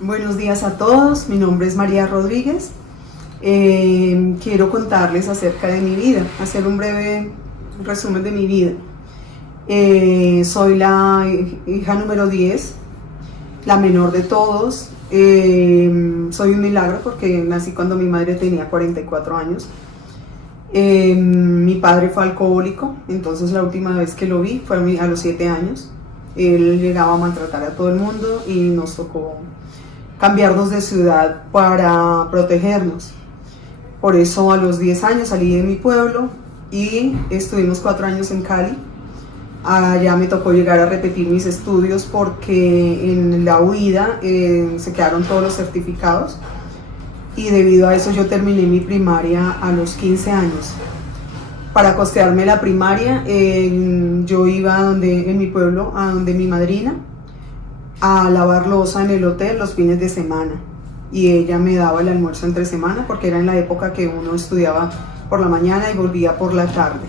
Buenos días a todos, mi nombre es María Rodríguez. Quiero contarles acerca de mi vida, hacer un breve resumen de mi vida. Soy la hija número 10, la menor de todos. Soy un milagro porque nací cuando mi madre tenía 44 años. Mi padre fue alcohólico, entonces la última vez que lo vi fue a los 7 años. Él llegaba a maltratar a todo el mundo y nos tocó cambiarnos de ciudad para protegernos. Por eso a los 10 años salí de mi pueblo y estuvimos 4 años en Cali. Allá me tocó llegar a repetir mis estudios porque en la huida se quedaron todos los certificados y debido a eso yo terminé mi primaria a los 15 años. Para costearme la primaria yo iba en mi pueblo, a donde mi madrina, a lavar loza en el hotel los fines de semana, y ella me daba el almuerzo entre semana porque era en la época que uno estudiaba por la mañana y volvía por la tarde.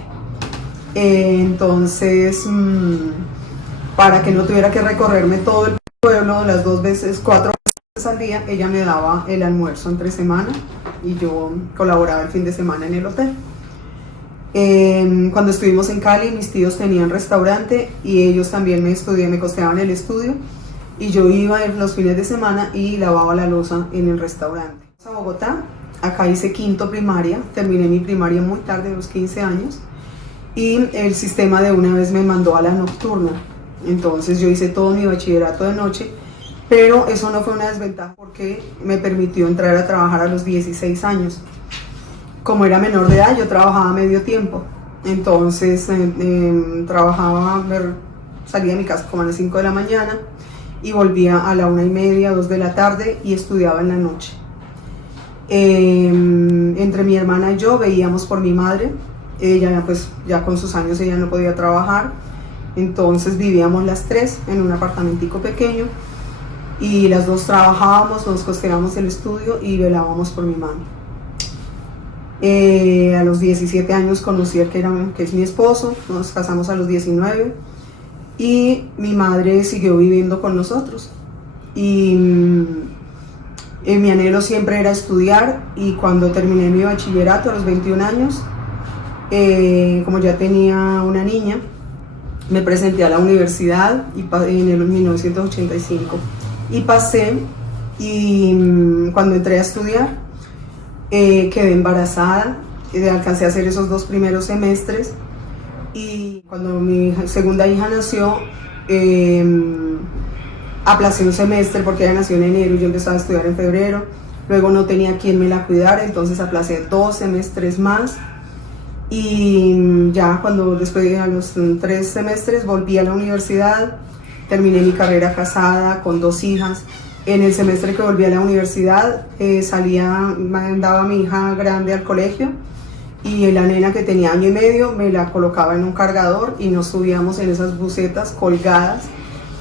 Entonces, para que no tuviera que recorrerme todo el pueblo las 4 veces al día, ella me daba el almuerzo entre semana y yo colaboraba el fin de semana en el hotel. Cuando estuvimos en Cali, mis tíos tenían restaurante y ellos también me costeaban el estudio, y yo iba los fines de semana y lavaba la loza en el restaurante. A Bogotá, acá hice quinto primaria, terminé mi primaria muy tarde, a los 15 años, y el sistema de una vez me mandó a la nocturna. Entonces yo hice todo mi bachillerato de noche, pero eso no fue una desventaja porque me permitió entrar a trabajar a los 16 años. Como era menor de edad, yo trabajaba medio tiempo, entonces salía de mi casa como a las 5 de la mañana y volvía a la 1:30, 2 de la tarde y estudiaba en la noche. Entre mi hermana y yo veíamos por mi madre. Ella pues ya con sus años ella no podía trabajar, entonces vivíamos las tres en un apartamentico pequeño y las dos trabajábamos, nos costeábamos el estudio y velábamos por mi mami. A los 17 años conocí al que es mi esposo, nos casamos a los 19 y mi madre siguió viviendo con nosotros. Y mi anhelo siempre era estudiar, y cuando terminé mi bachillerato a los 21 años, como ya tenía una niña, me presenté a la universidad en el 1985 y pasé, y cuando entré a estudiar quedé embarazada, alcancé a hacer esos 2 primeros semestres, y cuando mi segunda hija nació aplacé un semestre porque ella nació en enero y yo empezaba a estudiar en febrero. Luego no tenía quien me la cuidara, entonces aplacé 2 semestres más, y ya después de los 3 semestres volví a la universidad, terminé mi carrera casada con 2 hijas. En el semestre que volví a la universidad mandaba a mi hija grande al colegio, y la nena que tenía año y medio me la colocaba en un cargador y nos subíamos en esas busetas colgadas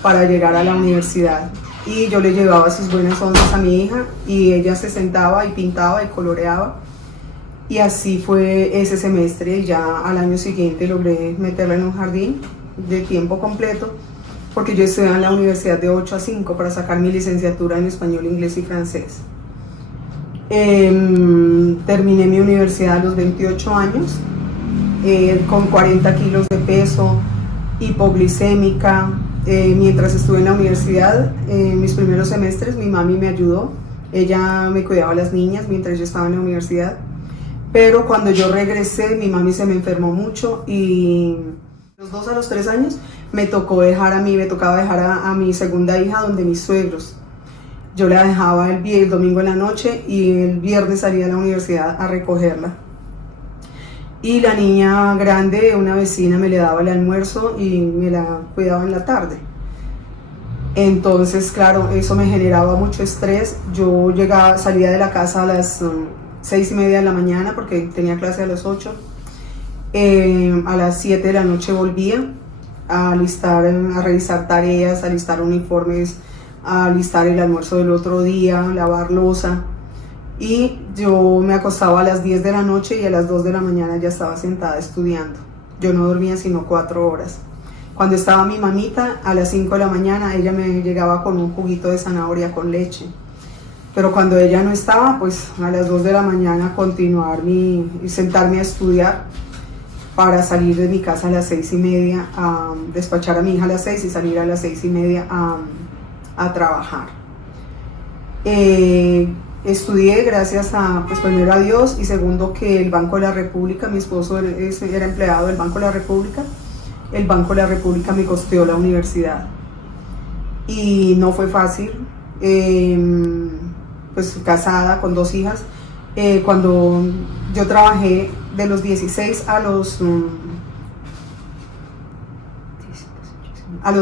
para llegar a la universidad, y yo le llevaba sus buenas ondas a mi hija y ella se sentaba y pintaba y coloreaba, y así fue ese semestre. Y ya al año siguiente logré meterla en un jardín de tiempo completo porque yo estudiaba en la universidad de 8 a 5 para sacar mi licenciatura en español, inglés y francés. Terminé mi universidad a los 28 años, con 40 kilos de peso, hipoglicémica. Mientras estuve en la universidad, en mis primeros semestres, mi mami me ayudó. Ella me cuidaba a las niñas mientras yo estaba en la universidad. Pero cuando yo regresé, mi mami se me enfermó mucho, y los 2 a los 3 años me tocaba dejar a mi segunda hija donde mis suegros. Yo la dejaba el domingo en la noche y el viernes salía a la universidad a recogerla. Y la niña grande, una vecina, me le daba el almuerzo y me la cuidaba en la tarde. Entonces, claro, eso me generaba mucho estrés. Yo salía de la casa a las 6:30 de la mañana porque tenía clase a las 8. A las 7 de la noche volvía a revisar tareas, a alistar uniformes, a alistar el almuerzo del otro día, lavar loza. Y yo me acostaba a las 10 de la noche y a las 2 de la mañana ya estaba sentada estudiando. Yo no dormía sino 4 horas. Cuando estaba mi mamita, a las 5 de la mañana ella me llegaba con un juguito de zanahoria con leche. Pero cuando ella no estaba, pues a las 2 de la mañana continuar y sentarme a estudiar para salir de mi casa a las 6:30, a despachar a mi hija a las 6 y salir a las 6:30 a trabajar. Estudié gracias a, pues primero a Dios y segundo que el Banco de la República, mi esposo era empleado del Banco de la República, el Banco de la República me costeó la universidad y no fue fácil, pues casada con 2 hijas, cuando yo trabajé de los 16 a los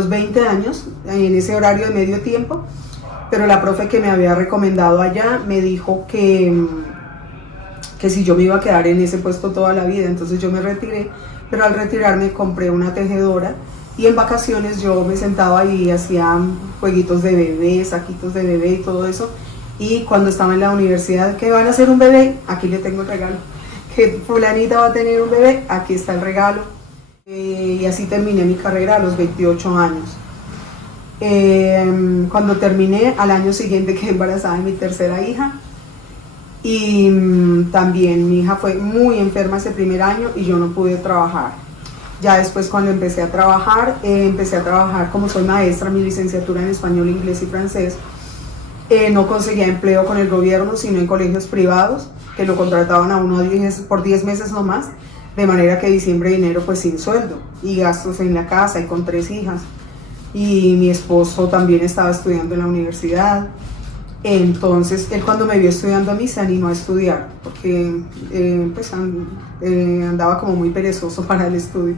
20 años, en ese horario de medio tiempo, pero la profe que me había recomendado allá me dijo que si yo me iba a quedar en ese puesto toda la vida, entonces yo me retiré, pero al retirarme compré una tejedora y en vacaciones yo me sentaba y hacía jueguitos de bebé, saquitos de bebé y todo eso, y cuando estaba en la universidad, ¿qué van a hacer un bebé? Aquí le tengo el regalo, que fulanita va a tener un bebé, aquí está el regalo, y así terminé mi carrera a los 28 años. Cuando terminé, al año siguiente quedé embarazada de mi tercera hija y también mi hija fue muy enferma ese primer año y yo no pude trabajar. Ya después cuando empecé a trabajar como soy maestra, mi licenciatura en español, inglés y francés, no conseguía empleo con el gobierno sino en colegios privados que lo contrataban a uno por 10 meses nomás, de manera que diciembre y enero pues sin sueldo y gastos en la casa y con 3 hijas. Y mi esposo también estaba estudiando en la universidad, entonces él cuando me vio estudiando a mí se animó a estudiar porque andaba como muy perezoso para el estudio.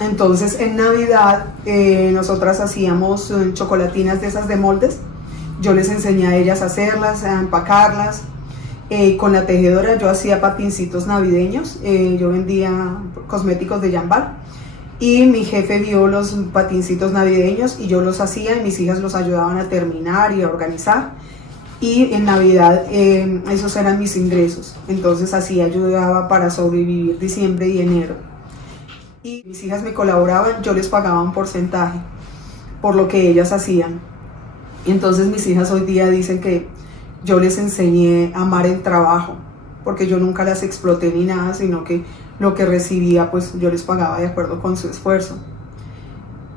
Entonces en Navidad nosotras hacíamos chocolatinas de esas de moldes, yo les enseñé a ellas a hacerlas, a empacarlas. Con la tejedora yo hacía patincitos navideños, yo vendía cosméticos de Jambal. Y mi jefe vio los patincitos navideños y yo los hacía y mis hijas los ayudaban a terminar y a organizar. Y en Navidad esos eran mis ingresos. Entonces así ayudaba para sobrevivir diciembre y enero. Y mis hijas me colaboraban, yo les pagaba un porcentaje por lo que ellas hacían. Entonces mis hijas hoy día dicen que yo les enseñé a amar el trabajo, porque yo nunca las exploté ni nada, sino que lo que recibía pues yo les pagaba de acuerdo con su esfuerzo.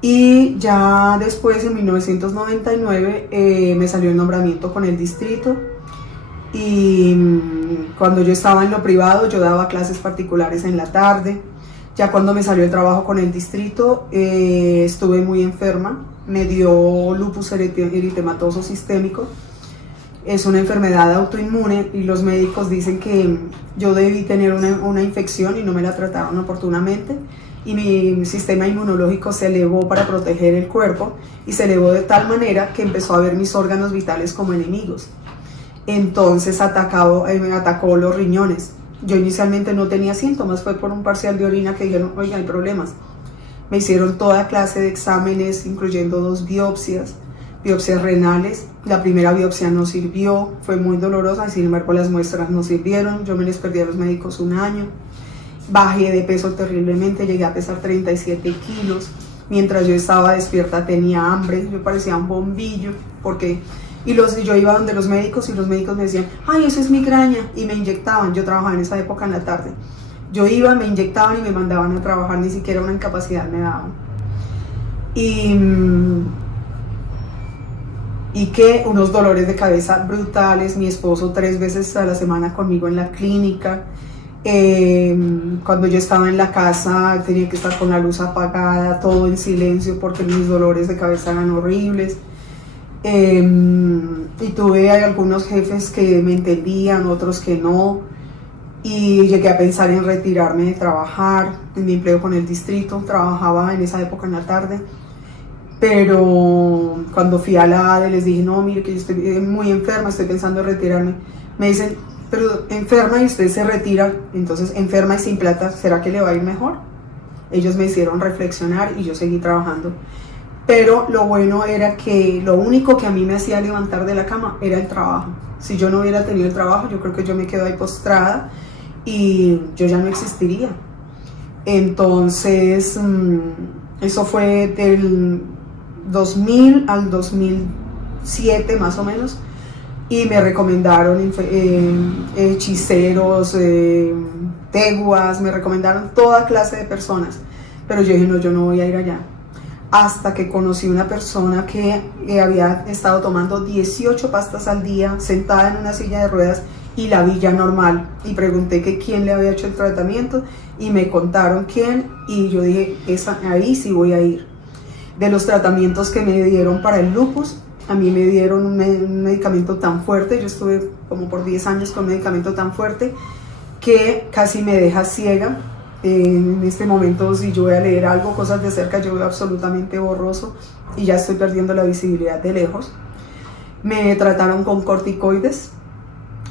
Y ya después en 1999 me salió el nombramiento con el distrito y cuando yo estaba en lo privado yo daba clases particulares en la tarde. Ya cuando me salió el trabajo con el distrito estuve muy enferma, me dio lupus eritematoso sistémico. Es una enfermedad autoinmune y los médicos dicen que yo debí tener una infección y no me la trataron oportunamente y mi sistema inmunológico se elevó para proteger el cuerpo y se elevó de tal manera que empezó a ver mis órganos vitales como enemigos. Entonces me atacó los riñones. Yo inicialmente no tenía síntomas, fue por un parcial de orina que dijeron, oiga, hay problemas. Me hicieron toda clase de exámenes, incluyendo 2 biopsias renales. La primera biopsia no sirvió, fue muy dolorosa, sin embargo las muestras no sirvieron, yo me les perdí a los médicos 1 año, bajé de peso terriblemente, llegué a pesar 37 kilos, mientras yo estaba despierta tenía hambre, yo parecía un bombillo, yo iba donde los médicos y los médicos me decían, ay, eso es migraña, y me inyectaban, yo trabajaba en esa época en la tarde, yo iba, me inyectaban y me mandaban a trabajar, ni siquiera una incapacidad me daban. Y que unos dolores de cabeza brutales, mi esposo 3 veces a la semana conmigo en la clínica, cuando yo estaba en la casa tenía que estar con la luz apagada, todo en silencio porque mis dolores de cabeza eran horribles, y tuve algunos jefes que me entendían, otros que no, y llegué a pensar en retirarme de trabajar, en mi empleo con el distrito, trabajaba en esa época en la tarde. Pero cuando fui a la ADE les dije, no, mire que yo estoy muy enferma, estoy pensando en retirarme. Me dicen, pero enferma y usted se retira, entonces enferma y sin plata, ¿será que le va a ir mejor? Ellos me hicieron reflexionar y yo seguí trabajando. Pero lo bueno era que lo único que a mí me hacía levantar de la cama era el trabajo. Si yo no hubiera tenido el trabajo, yo creo que yo me quedo ahí postrada y yo ya no existiría. Entonces, eso fue del 2000 al 2007 más o menos, y me recomendaron hechiceros, teguas, me recomendaron toda clase de personas, pero yo dije, no, yo no voy a ir allá. Hasta que conocí una persona que había estado tomando 18 pastas al día, sentada en una silla de ruedas, y la vi ya normal, y pregunté que quién le había hecho el tratamiento, y me contaron quién, y yo dije, ahí sí voy a ir. De los tratamientos que me dieron para el lupus, a mí me dieron un medicamento tan fuerte, yo estuve como por 10 años con un medicamento tan fuerte, que casi me deja ciega. En este momento, si yo voy a leer algo, cosas de cerca, yo veo absolutamente borroso y ya estoy perdiendo la visibilidad de lejos. Me trataron con corticoides,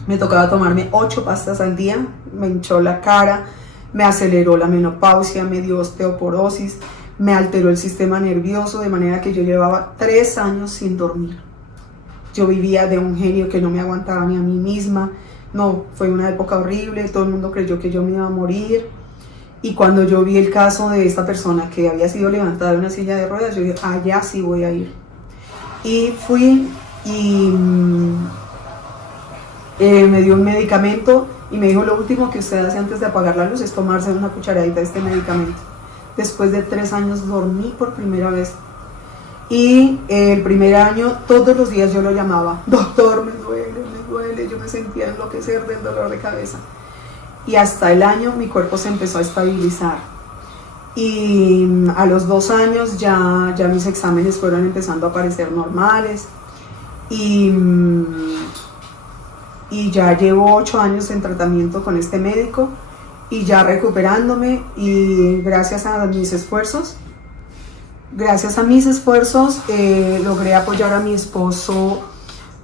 me tocaba tomarme 8 pastas al día, me hinchó la cara, me aceleró la menopausia, me dio osteoporosis, me alteró el sistema nervioso, de manera que yo llevaba 3 años sin dormir. Yo vivía de un genio que no me aguantaba ni a mí misma. No, fue una época horrible, todo el mundo creyó que yo me iba a morir. Y cuando yo vi el caso de esta persona que había sido levantada de una silla de ruedas, yo dije, allá sí voy a ir. Y fui y me dio un medicamento y me dijo, lo último que usted hace antes de apagar la luz es tomarse una cucharadita de este medicamento. Después de 3 años dormí por primera vez. Y el primer año, todos los días yo lo llamaba, doctor, me duele, yo me sentía enloquecer del dolor de cabeza. Y hasta el año mi cuerpo se empezó a estabilizar. Y a los 2 años ya mis exámenes fueron empezando a parecer normales. Y ya llevo 8 años en tratamiento con este médico y ya recuperándome, y gracias a mis esfuerzos logré apoyar a mi esposo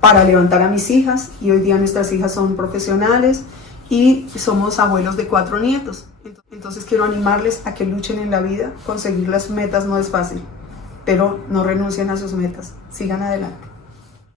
para levantar a mis hijas, y hoy día nuestras hijas son profesionales y somos abuelos de 4 nietos. Entonces quiero animarles a que luchen en la vida. Conseguir las metas no es fácil, pero no renuncien a sus metas, sigan adelante.